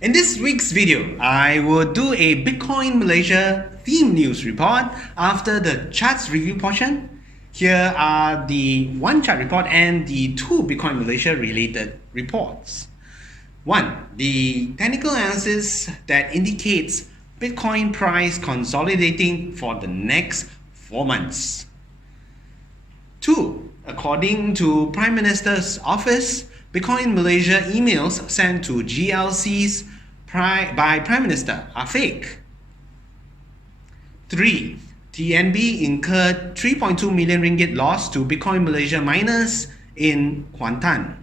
In this week's video, I will do a Bitcoin Malaysia theme news report after the charts review portion. Here are the one chart report and the two Bitcoin Malaysia related reports. 1. The technical analysis that indicates Bitcoin price consolidating for the next 4 months. 2. According to Prime Minister's office, Bitcoin Malaysia emails sent to GLCs by Prime Minister are fake. 3. TNB incurred 3.2 million ringgit loss to Bitcoin Malaysia miners in Kuantan.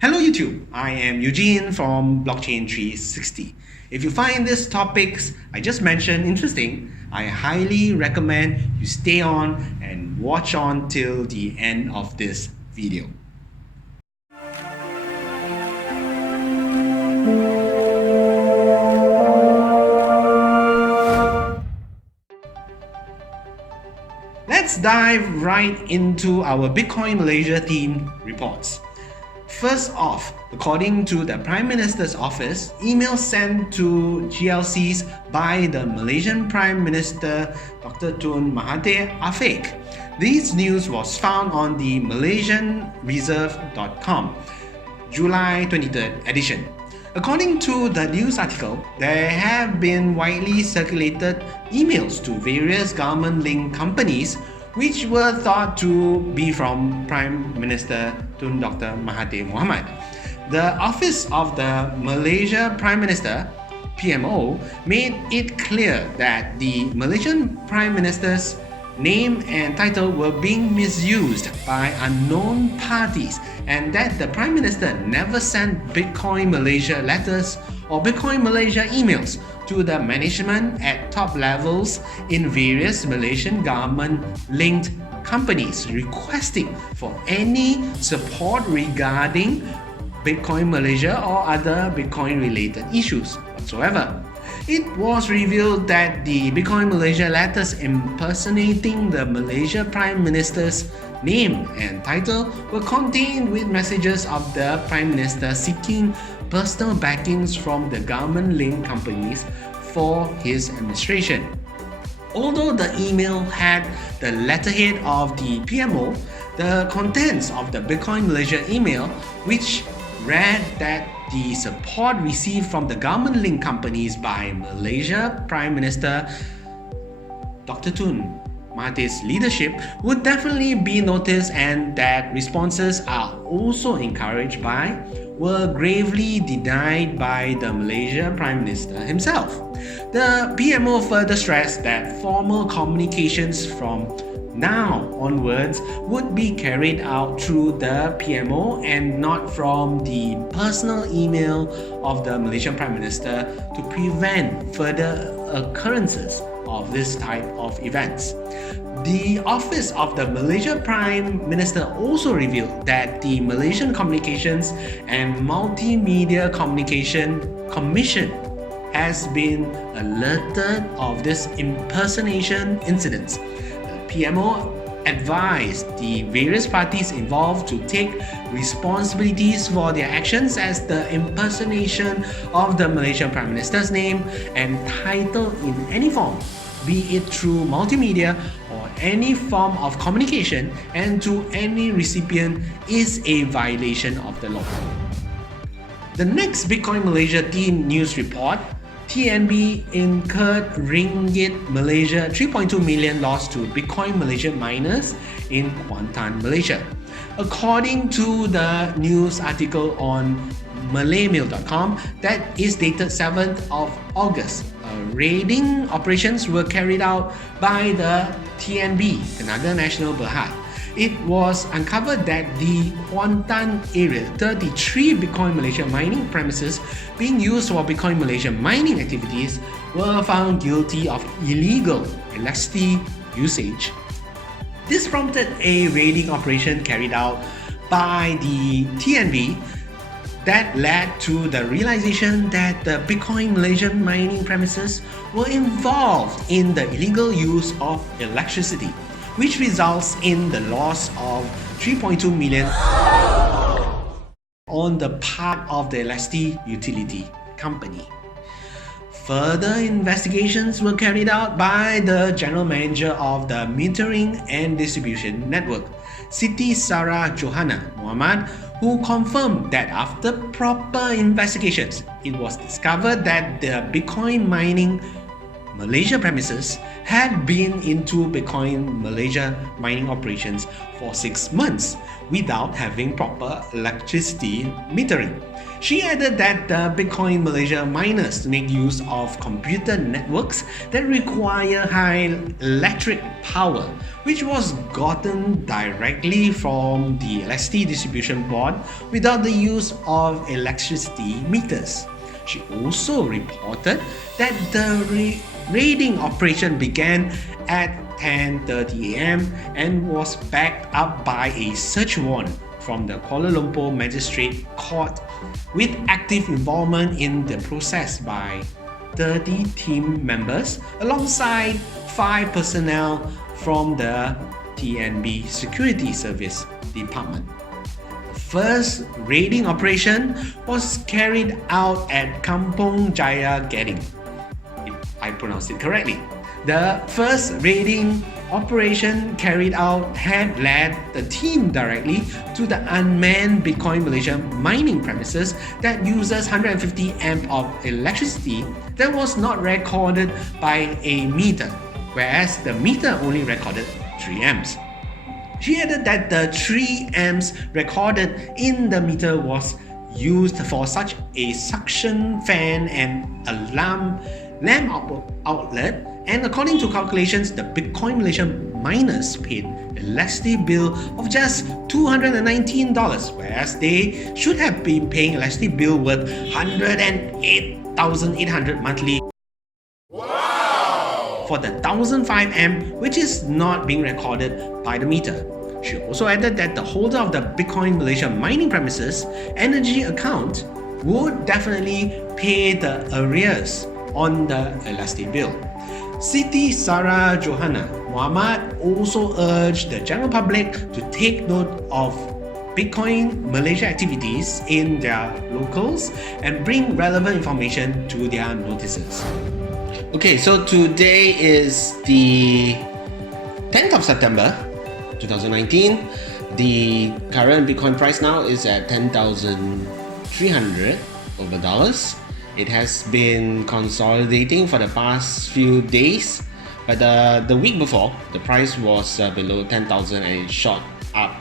Hello YouTube, I am Eugene from Blockchain 360. If you find these topics I just mentioned interesting, I highly recommend you stay on and watch on till the end of this video. Let's dive right into our Bitcoin Malaysia themed reports. First off, according to the Prime Minister's office, emails sent to GLCs by the Malaysian Prime Minister Dr. Tun Mahathir are fake. This news was found on the MalaysianReserve.com, July 23rd edition. According to the news article, there have been widely circulated emails to various government-linked companies which were thought to be from Prime Minister Tun Dr. Mahathir Mohamad. The Office of the Malaysia Prime Minister, PMO, made it clear that the Malaysian Prime Minister's name and title were being misused by unknown parties and that the Prime Minister never sent Bitcoin Malaysia letters or Bitcoin Malaysia emails to the management at top levels in various Malaysian government-linked companies requesting for any support regarding Bitcoin Malaysia or other Bitcoin-related issues whatsoever. It was revealed that the Bitcoin Malaysia letters impersonating the Malaysia Prime Minister's name and title were contained with messages of the Prime Minister seeking personal backings from the government-linked companies for his administration. Although the email had the letterhead of the PMO, the contents of the Bitcoin Malaysia email, which read that the support received from the government-linked companies by Malaysia Prime Minister Dr. Tun Mahathir's leadership would definitely be noticed and that responses are also encouraged by were gravely denied by the Malaysia Prime Minister himself. The PMO further stressed that formal communications from now onwards would be carried out through the PMO and not from the personal email of the Malaysian Prime Minister to prevent further occurrences of this type of events. The Office of the Malaysia Prime Minister also revealed that the Malaysian Communications and Multimedia Communication Commission has been alerted of this impersonation incidents. PMO advised the various parties involved to take responsibilities for their actions as the impersonation of the Malaysian Prime Minister's name and title in any form, be it through multimedia or any form of communication and to any recipient, is a violation of the law. The next Bitcoin Malaysia theme news report, TNB incurred Ringgit Malaysia 3.2 million loss to Bitcoin Malaysia miners in Kuantan, Malaysia. According to the news article on malaymail.com that is dated 7th of August, raiding operations were carried out by the TNB, Tenaga Nasional Berhad. It was uncovered that the Kuantan area, 33 Bitcoin Malaysia mining premises being used for Bitcoin Malaysia mining activities, were found guilty of illegal electricity usage. This prompted a raiding operation carried out by the TNB that led to the realization that the Bitcoin Malaysia mining premises were involved in the illegal use of electricity, which results in the loss of 3.2 million on the part of the electricity utility company. Further investigations were carried out by the general manager of the metering and distribution network, Siti Sarah Johanna Muhammad, who confirmed that after proper investigations, it was discovered that the Bitcoin mining Malaysia premises had been into Bitcoin Malaysia mining operations for 6 months without having proper electricity metering. She added that the Bitcoin Malaysia miners make use of computer networks that require high electric power, which was gotten directly from the electricity distribution board without the use of electricity meters. She also reported that the raiding operation began at 10:30 am and was backed up by a search warrant from the Kuala Lumpur Magistrate Court with active involvement in the process by 30 team members alongside 5 personnel from the TNB Security Service Department. The first raiding operation was carried out at Kampong Jaya Gading. I pronounced it correctly. The first raiding operation carried out had led the team directly to the unmanned Bitcoin Malaysia mining premises that uses 150 amp of electricity that was not recorded by a meter, whereas the meter only recorded 3 amps. She added that the 3 amps recorded in the meter was used for such a suction fan and a lamp outlet, and according to calculations, the Bitcoin Malaysia miners paid a electricity bill of just $219, whereas they should have been paying a electricity bill worth $108,800 monthly. Wow! For the 1005 amp, which is not being recorded by the meter. She also added that the holder of the Bitcoin Malaysia mining premises energy account would definitely pay the arrears on the electricity bill. Siti Sarah Johanna Muhammad also urged the general public to take note of Bitcoin Malaysia activities in their locals and bring relevant information to their notices. Okay, so today is the 10th of September 2019. The current Bitcoin price now is at 10,300 over dollars. It has been consolidating for the past few days, but the week before, the price was below 10,000 and it shot up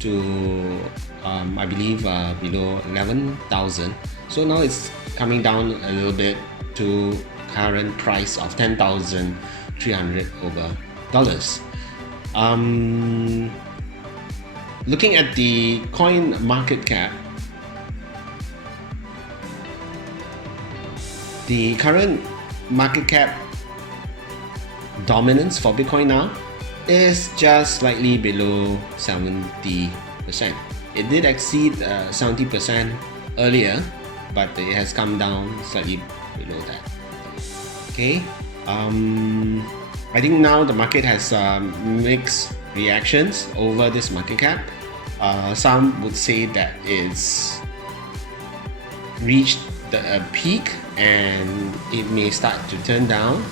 to I believe below 11,000. So now it's coming down a little bit to current price of 10,300 over dollars. Looking at the coin market cap, the current market cap dominance for Bitcoin now is just slightly below 70%. It did exceed 70% earlier, but it has come down slightly below that. Okay, I think now the market has mixed reactions over this market cap. Some would say that it's reached the peak and it may start to turn down,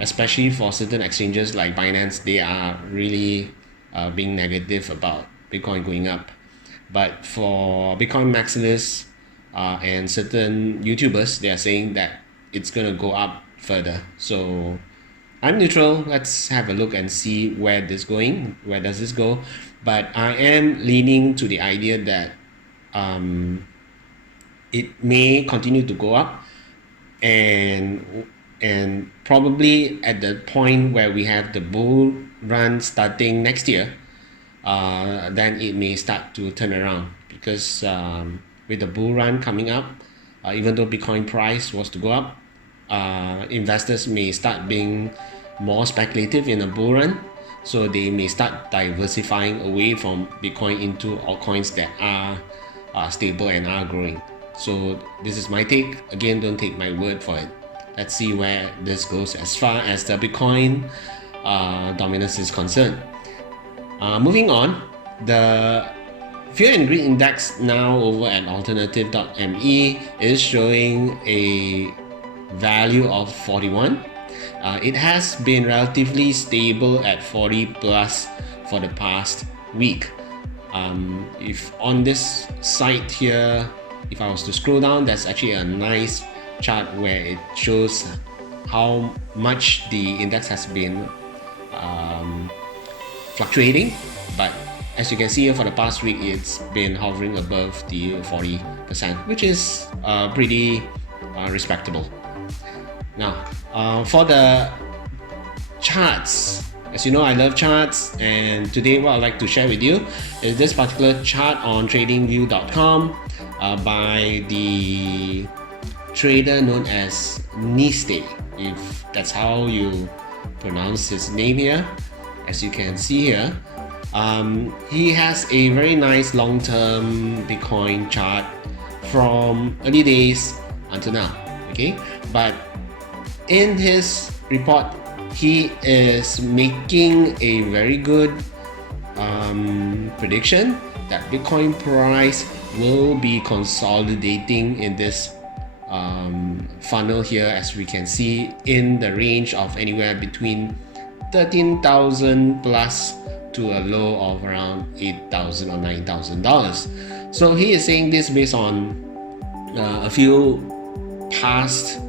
especially for certain exchanges like Binance. They are really being negative about Bitcoin going up, but for Bitcoin maximalists and certain YouTubers, they are saying that it's gonna go up further. So I'm neutral. Let's have a look and see where does this go. But I am leaning to the idea that it may continue to go up, and probably at the point where we have the bull run starting next year, then it may start to turn around, because with the bull run coming up, even though Bitcoin price was to go up, investors may start being more speculative in a bull run, so they may start diversifying away from Bitcoin into altcoins that are stable and are growing. So this is my take. Again, don't take my word for it. Let's see where this goes as far as the Bitcoin dominance is concerned. Moving on, the Fear and Greed Index now over at alternative.me is showing a value of 41. It has been relatively stable at 40 plus for the past week. If on this site here, if I was to scroll down, that's actually a nice chart where it shows how much the index has been fluctuating, but as you can see here, for the past week it's been hovering above the 40%, which is pretty respectable. Now for the charts, as you know, I love charts, and today what I'd like to share with you is this particular chart on tradingview.com by the trader known as Niste, if that's how you pronounce his name here. As you can see here, he has a very nice long-term Bitcoin chart from early days until now. Okay, but in his report, he is making a very good prediction that Bitcoin price will be consolidating in this funnel here, as we can see, in the range of anywhere between 13,000 plus to a low of around $8,000 or $9,000. So he is saying this based on a few past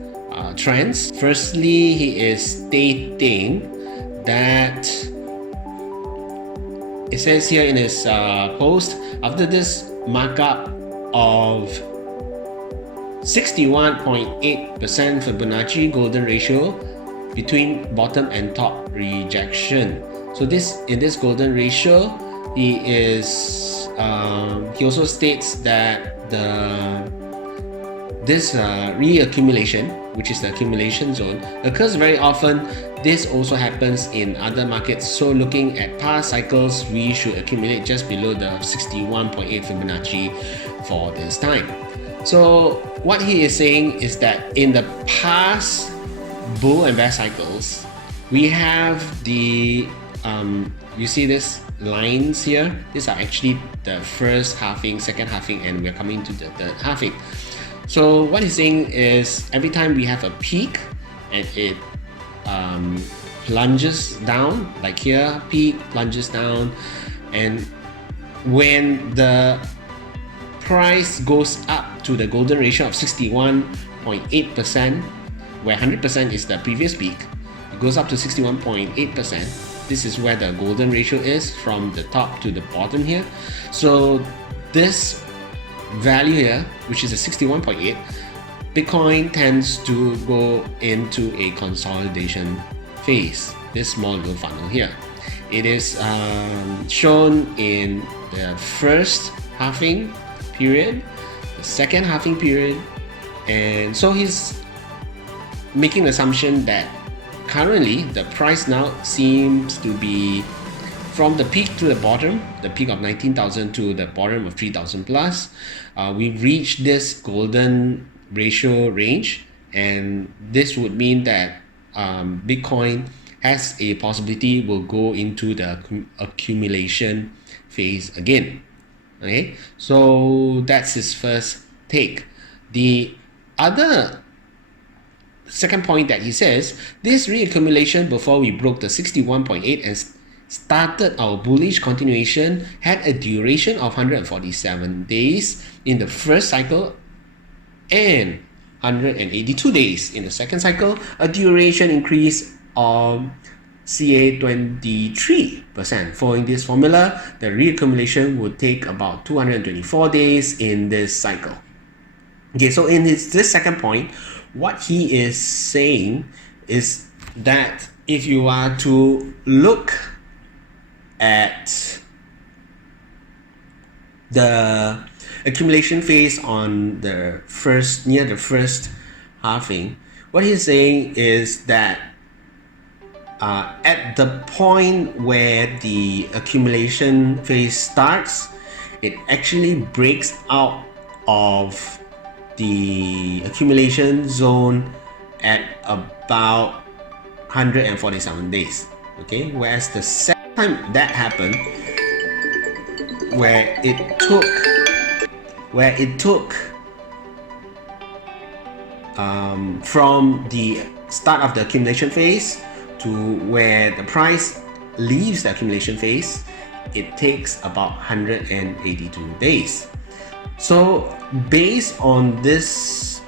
trends. Firstly, he is stating that it says here in his post, after this markup of 61.8% Fibonacci golden ratio between bottom and top rejection. So in this golden ratio, he also states that this reaccumulation, which is the accumulation zone, occurs very often. This also happens in other markets. So looking at past cycles, we should accumulate just below the 61.8 Fibonacci for this time. So what he is saying is that in the past bull and bear cycles, we have the you see this lines here. These are actually the first halving, second halving, and we're coming to the third halving. So what he's saying is every time we have a peak and it plunges down, like here, peak plunges down, and when the price goes up to the golden ratio of 61.8%, where 100% is the previous peak, it goes up to 61.8%. This is where the golden ratio is from the top to the bottom here. So this value here, which is a 61.8, Bitcoin tends to go into a consolidation phase, this small little funnel here. It is shown in the first halving period, the second halving period, and so he's making the assumption that currently the price now seems to be from the peak to the bottom, the peak of 19,000 to the bottom of 3,000 plus. We've reached this golden ratio range, and this would mean that Bitcoin has a possibility will go into the accumulation phase again. Okay, so that's his first take. The other second point that he says, this reaccumulation before we broke the 61.8 and started our bullish continuation had a duration of 147 days in the first cycle and 182 days in the second cycle, a duration increase of CA 23%. Following this formula, the reaccumulation would take about 224 days in this cycle. Okay, so in this second point, what he is saying is that if you are to look at the accumulation phase on the first, near the first halving, what he's saying is that at the point where the accumulation phase starts, it actually breaks out of the accumulation zone at about 147 days. Okay, whereas the second time that happened, where it took from the start of the accumulation phase to where the price leaves the accumulation phase, it takes about 182 days. So based on this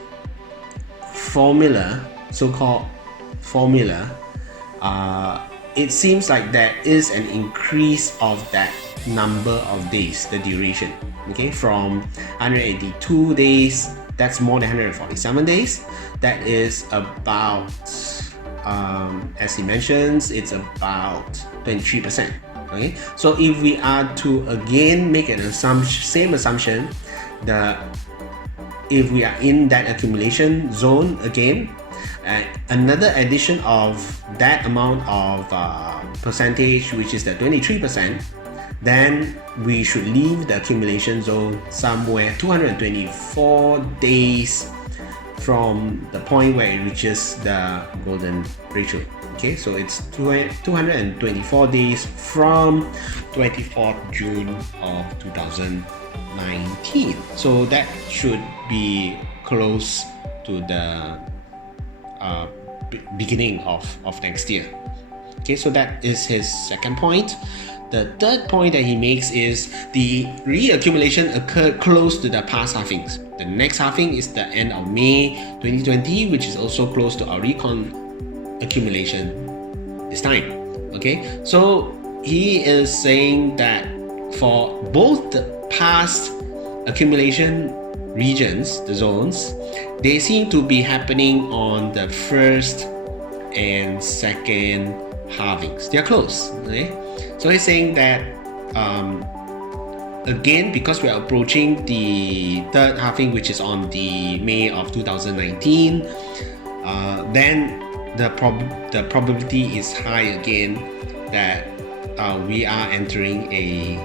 formula, so-called formula, it seems like there is an increase of that number of days, the duration, okay, from 182 days, that's more than 147 days. That is about, as he mentions, it's about 23%. Okay, so if we are to again make an same assumption, if we are in that accumulation zone again, another addition of that amount of percentage, which is the 23%, then we should leave the accumulation zone somewhere 224 days from the point where it reaches the golden ratio. Okay, so it's 224 days from 24th June of 2019. So that should be close to the beginning of next year. Okay, so that is his second point. The third point that he makes is the reaccumulation occurred close to the past halvings. The next halving is the end of May 2020, which is also close to our recon accumulation this time. Okay, so he is saying that for both the past accumulation regions, the zones, they seem to be happening on the first and second halvings. They are close. Okay, so he's saying that again, because we are approaching the third halving, which is on the May of 2019, then the probability is high again that we are entering a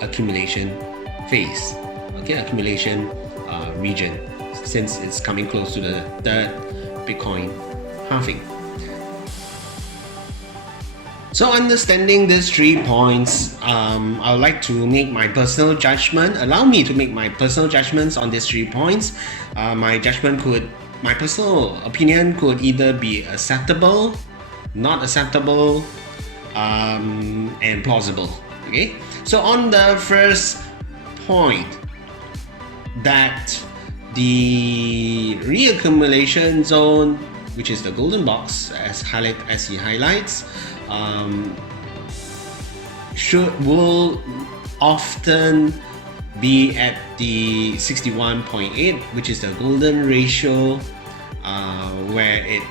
accumulation phase, okay, accumulation region, since it's coming close to the third Bitcoin halving. So understanding these 3 points, I would like to make my personal judgment. Allow me to make my personal judgments on these 3 points. My personal opinion could either be acceptable, not acceptable, and plausible. Okay. So on the first point, that the reaccumulation zone, which is the golden box, as he highlights, will often be at the 61.8, which is the golden ratio, where it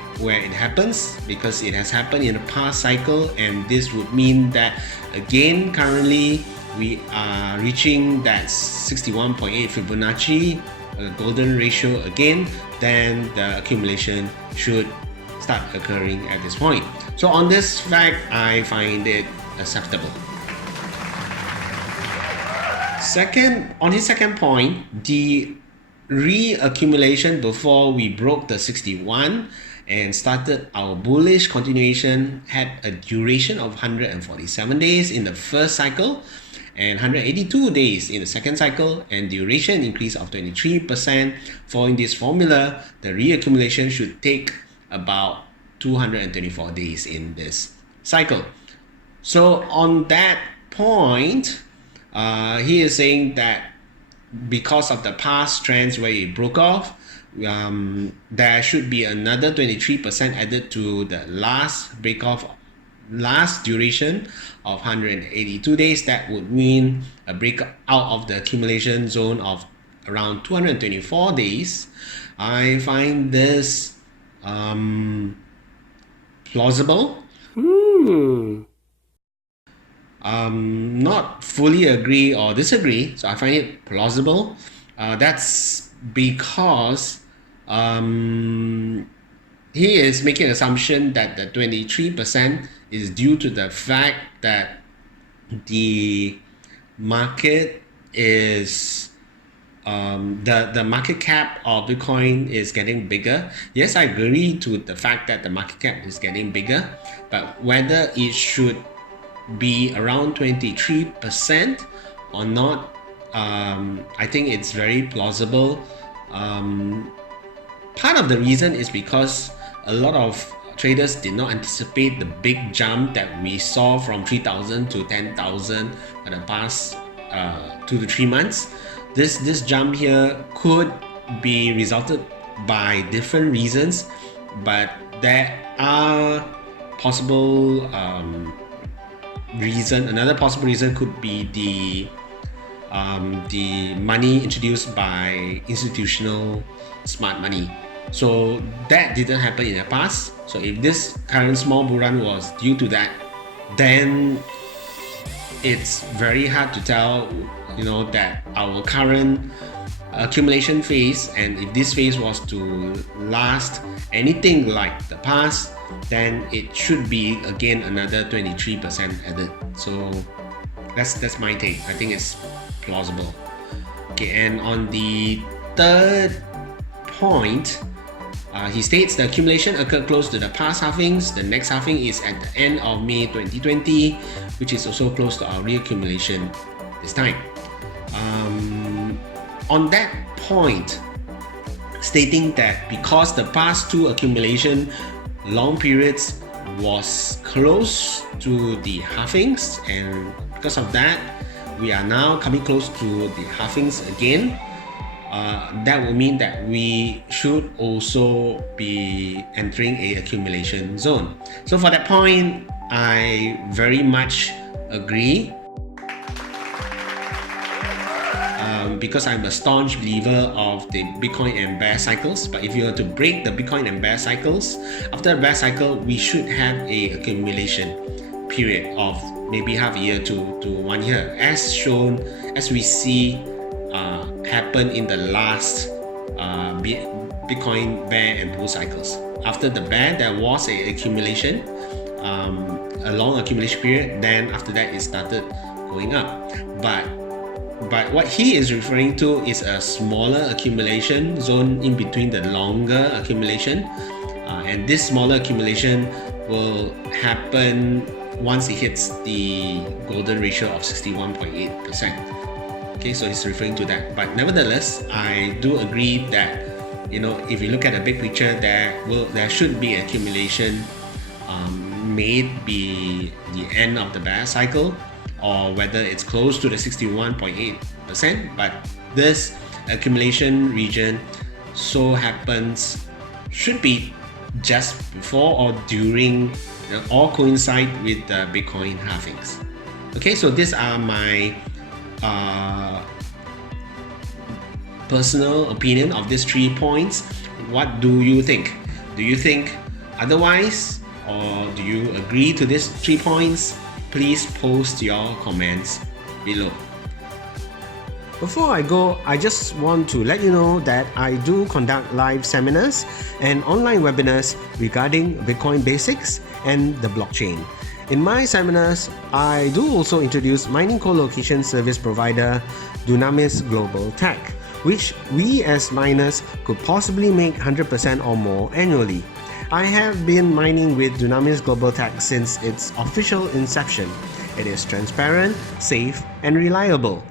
happens, because it has happened in the past cycle, and this would mean that again currently we are reaching that 61.8 Fibonacci golden ratio again. Then the accumulation should start occurring at this point. So on this fact, I find it acceptable. On his second point, the reaccumulation before we broke the 61 and started our bullish continuation had a duration of 147 days in the first cycle and 182 days in the second cycle, and duration increase of 23%. Following this formula, the reaccumulation should take about 224 days in this cycle. So on that point, he is saying that because of the past trends where it broke off, there should be another 23% added to the last duration of 182 days. That would mean a breakout of the accumulation zone of around 224 days. I find this plausible. Not fully agree or disagree, so I find it plausible. That's because he is making an assumption that the 23% is due to the fact that the market is the market cap of Bitcoin is getting bigger. Yes, I agree to the fact that the market cap is getting bigger, but whether it should be around 23% or not, I think it's very plausible. Part of the reason is because a lot of traders did not anticipate the big jump that we saw from 3,000 to 10,000 for the past 2 to 3 months. This jump here could be resulted by different reasons, but there are possible another possible reason could be the money introduced by institutional smart money. So that didn't happen in the past. So if this current small bull run was due to that, then it's very hard to tell, that our current accumulation phase, and if this phase was to last anything like the past, then it should be again another 23% added. So that's my take. I think it's plausible. Okay, and on the third point, he states the accumulation occurred close to the past halvings. The next halving is at the end of May 2020, which is also close to our reaccumulation this time. On that point, stating that because the past two accumulation long periods was close to the halvings, and because of that, we are now coming close to the halvings again. That will mean that we should also be entering a accumulation zone. So for that point, I very much agree, because I'm a staunch believer of the Bitcoin and bear cycles. But if you were to break the Bitcoin and bear cycles, after the bear cycle, we should have a accumulation period of maybe half a year to 1 year, as shown, as we see happen in the last Bitcoin bear and bull cycles. After the bear, there was a accumulation, a long accumulation period. Then after that, it started going up. But what he is referring to is a smaller accumulation zone in between the longer accumulation, and this smaller accumulation will happen once it hits the golden ratio of 61.8%. Okay, so he's referring to that. But nevertheless, I do agree that, if you look at the big picture, there should be accumulation made be the end of the bear cycle, or whether it's close to the 61.8%. But this accumulation region so happens should be just before or during, or coincide with the Bitcoin halvings. Okay, so these are my personal opinion of these 3 points. What do you think? Do you think otherwise, or do you agree to these 3 points? Please post your comments below. Before I go, I just want to let you know that I do conduct live seminars and online webinars regarding Bitcoin basics and the blockchain. In my seminars, I do also introduce mining co-location service provider Dunamis Global Tech, which we as miners could possibly make 100% or more annually. I have been mining with Dunamis Global Tech since its official inception. It is transparent, safe, and reliable.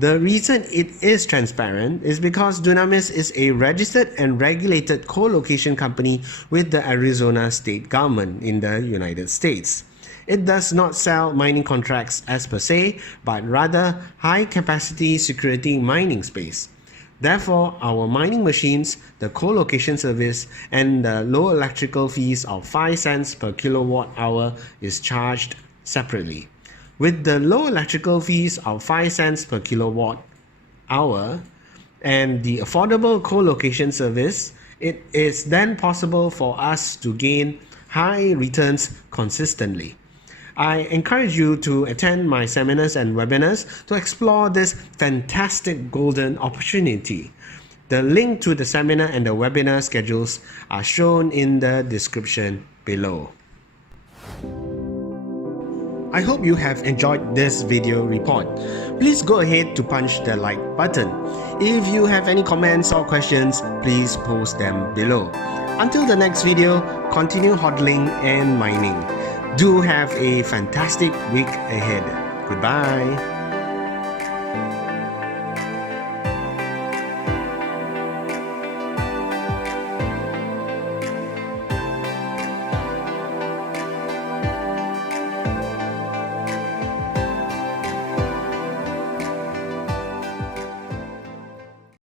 The reason it is transparent is because Dunamis is a registered and regulated co-location company with the Arizona state government in the United States. It does not sell mining contracts as per se, but rather high-capacity security mining space. Therefore, our mining machines, the co-location service, and the low electrical fees of 5 cents per kilowatt hour is charged separately. With the low electrical fees of 5 cents per kilowatt hour and the affordable co-location service, it is then possible for us to gain high returns consistently. I encourage you to attend my seminars and webinars to explore this fantastic golden opportunity. The link to the seminar and the webinar schedules are shown in the description below. I hope you have enjoyed this video report. Please go ahead to punch the like button. If you have any comments or questions, please post them below. Until the next video, continue hodling and mining. Do have a fantastic week ahead. Goodbye.